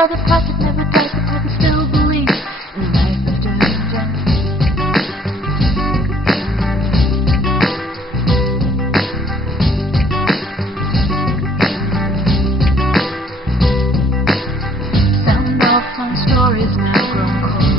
are the parts that never died, but they still believe in a life after death. Some of my stories now grown cold.